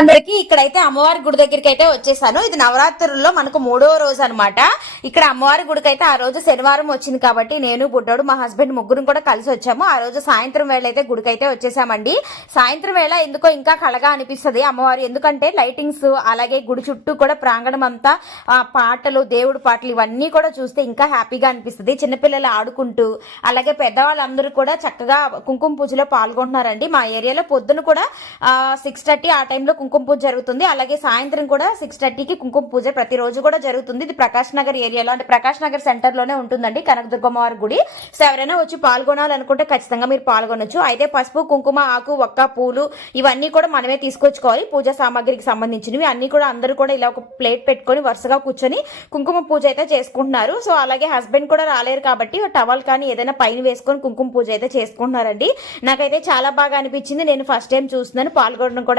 అందరికి ఇక్కడైతే అమ్మవారి గుడి దగ్గరికి అయితే వచ్చేసాను. ఇది నవరాత్రుల్లో మనకు 3వ రోజు అనమాట. ఇక్కడ అమ్మవారి గుడికి అయితే ఆ రోజు శనివారం వచ్చింది కాబట్టి నేను బుడ్డోడు మా హస్బెండ్ ముగ్గురు కూడా కలిసి వచ్చాము. ఆ రోజు సాయంత్రం వేళ అయితే గుడికి అయితే వచ్చేసామండి. సాయంత్రం వేళ ఎందుకో ఇంకా కళగా అనిపిస్తుంది అమ్మవారు, ఎందుకంటే లైటింగ్స్ అలాగే గుడి చుట్టూ కూడా ప్రాంగణం అంతా పాటలు, దేవుడు పాటలు ఇవన్నీ కూడా చూస్తే ఇంకా హ్యాపీగా అనిపిస్తుంది. చిన్నపిల్లలు ఆడుకుంటూ అలాగే పెద్దవాళ్ళందరూ కూడా చక్కగా కుంకుమ పూజలో పాల్గొంటున్నారండి. మా ఏరియాలో పొద్దున కూడా 6:30 ఆ టైంలో కుంకుమ పూజ జరుగుతుంది. అలాగే సాయంత్రం కూడా 6:30కి కుంకుమ పూజ ప్రతిరోజు కూడా జరుగుతుంది. ఇది ప్రకాష్ నగర్ ఏరియాలో, అంటే ప్రకాష్ నగర్ సెంటర్ లోనే ఉంటుందండి కనకదుర్గమ్మవారి గుడి. సో ఎవరైనా వచ్చి పాల్గొనాలనుకుంటే ఖచ్చితంగా మీరు పాల్గొనొచ్చు. అయితే పసుపు, కుంకుమ, ఆకు, ఒక్క, పూలు ఇవన్నీ కూడా మనమే తీసుకొచ్చుకోవాలి. పూజా సామాగ్రికి సంబంధించినవి అన్ని కూడా అందరూ కూడా ఇలా ఒక ప్లేట్ పెట్టుకొని వరుసగా కూర్చొని కుంకుమ పూజ అయితే చేసుకుంటున్నారు. సో అలాగే హస్బెండ్ కూడా రాలేరు కాబట్టి టవల్ కానీ ఏదైనా పైన వేసుకొని కుంకుమ పూజ అయితే చేసుకుంటున్నారండి. నాకైతే చాలా బాగా అనిపించింది. నేను ఫస్ట్ టైం చూస్తున్నాను, పాల్గొనడం కూడా